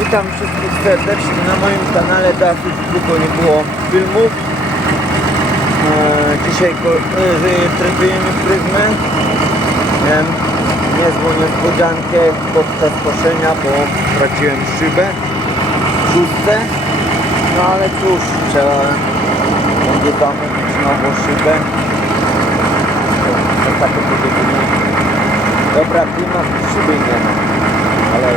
Witam wszystkich serdecznie na moim kanale dosyć długo nie było filmów. Eee, dzisiaj e, tretujemy pryzmę. Miałem niezłą niespodziankę podczas koszenia, bo straciłem szybę w. No ale cóż, trzeba będzie zamówić nową szybę. Powiedzenie. Dobra, klimat szyby nie ma, ale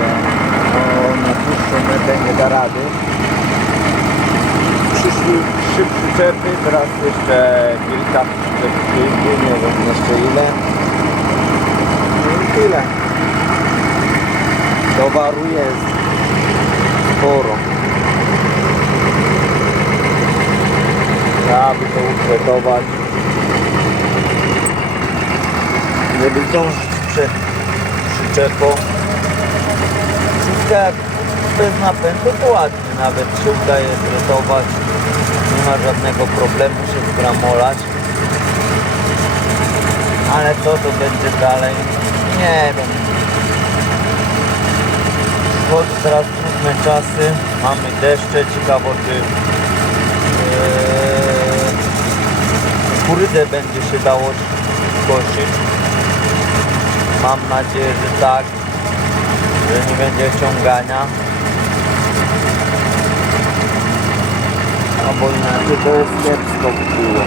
no, na dłuższą metę nie da rady. Przyszły trzy przyczepy, teraz jeszcze kilka przyczep nie wiem jeszcze ile. No i tyle. Towaru jest sporo. Trzeba by to uprzedować. Żeby zdążyć przed przyczepą. Jak bez napędu to ładnie nawet się udaje zretować. Nie ma żadnego problemu się zgramolać. Ale co to będzie dalej? Nie wiem. Chodzą teraz trudne czasy, mamy deszcze, ciekawo czy yy, kurydę będzie się dało kosić. Mam nadzieję, że tak, że nie będzie ciągania. Albo inaczej to jest kiepsko by było.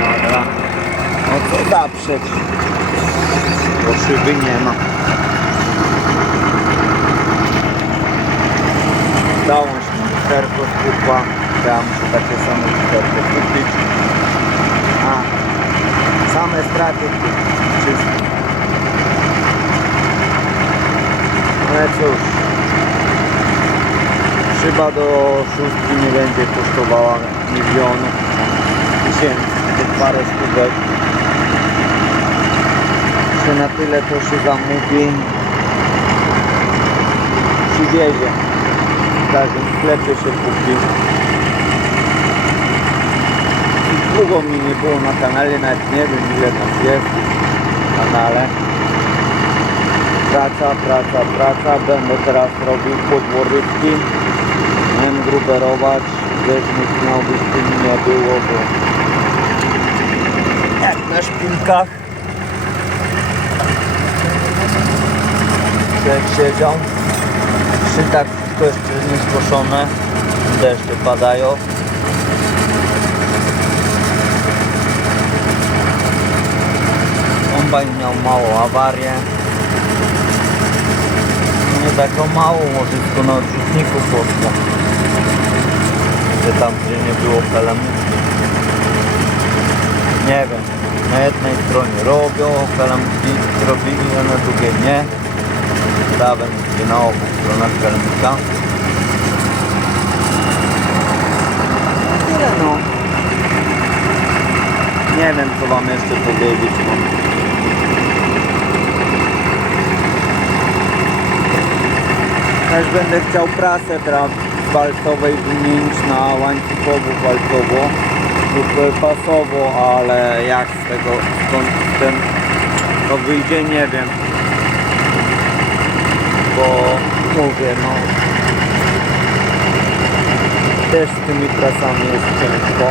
Dobra. No co zaprzeć? Bo szyby nie ma. Załącz lusterko z kupa. Ja muszę takie same lusterko kupić. A, same straty wszystkie. Ale cóż, szyba do szóstki nie będzie kosztowała milionów, tysięcy, parę sztuczek. Że na tyle to się zamówi, przywiezie. W każdym sklepie się kupi. Długo mi nie było na kanale, nawet nie wiem ile nas jest kanale. Praca, praca, praca. Będę teraz robił podworywki. Miałem gruberować. Wierzchnik miał być tym nie było, bo jak na szpilkach jak siedział. Szczytak wszystko jeszcze nie skoszone. Deszcze padają. Kombajn miał małą awarię. Nie taką małą, może tylko na odrzutniku poszło. Gdzie tam, gdzie nie było pelemutki. Nie wiem. Na jednej stronie robią pelemutki, robili, a na drugiej nie. Prawem gdzie na obu stronach pelemka. Tyle no. Nie wiem co wam jeszcze powiedzieć. Też będę chciał prasę walcowej wymienić na łańcuchową walcową lub pasową, ale jak z tego skąd ten to wyjdzie nie wiem. Bo mówię no też z tymi prasami jest ciężko.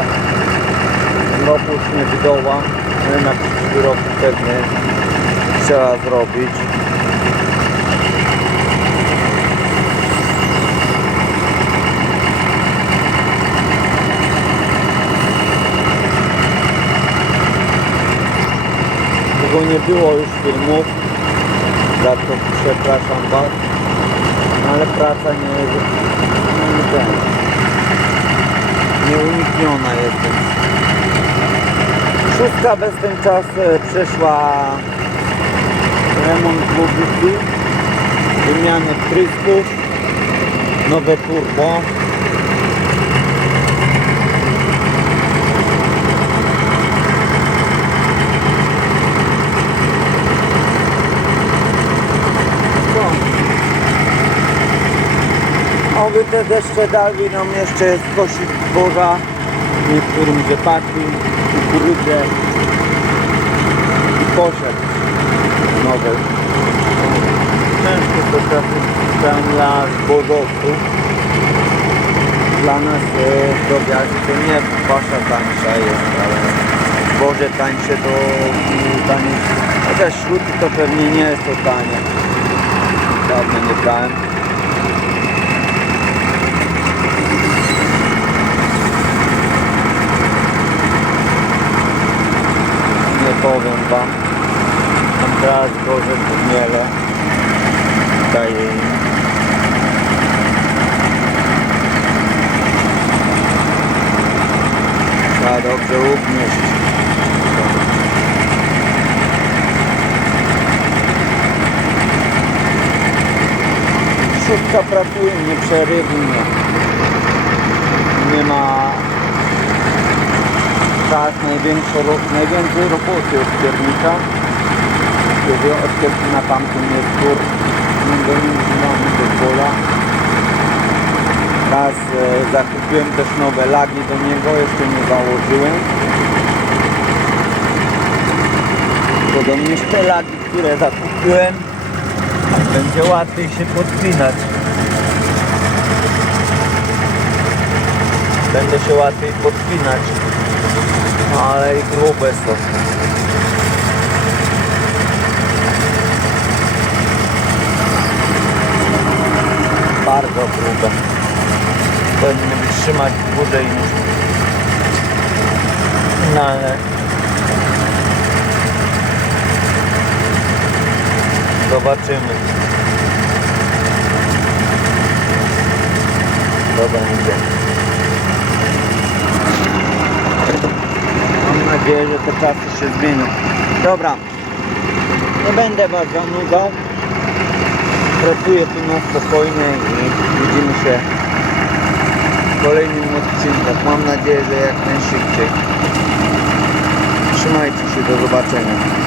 W tym roku już nie wydołam, ale na przyszły rok pewnie trzeba zrobić. Długo nie było już filmów, za to przepraszam Was, no ale praca nie jest nieunikniona jest. więc. Szóstka bez ten czas e, przeszła remont głowicy, wymianę prysków, nowe turbo. Co? Oby te deszcze dali nam jeszcze skosić zboża, niektórym rzepaki, kukurydzę i posiad nowe trafiłem dla zbożowców. Dla nas e, drobiarzy to nie pasza tańsza jest, ale zboże tańsze to mm, tanie. Chociaż śruty to pewnie nie jest to tanie. Dawno nie brałem. Nie powiem wam. Mam teraz zboże w miele. Daję im. Trzeba dobrze ugnieść. Szybka pracuje nieprzerywnie. Nie ma tak największe, najwięcej roboty od piernika. Od na tamtym jest tur między zielony do pola. Raz e, zakupiłem też nowe lagi do niego, jeszcze nie założyłem. Podobnież te lagi, które zakupiłem, będzie łatwiej się podpinać. Będę się łatwiej podpinać, ale i grube są. Bardzo grube. Powinny wytrzymać dłużej niż no ale zobaczymy co będzie mam nadzieję, że te czasy się zmienią dobra nie będę was zanudzał pracuję tu na spokojnie i widzimy się w kolejnym odcinku. Mam nadzieję, że jak najszybciej. Trzymajcie się, do zobaczenia.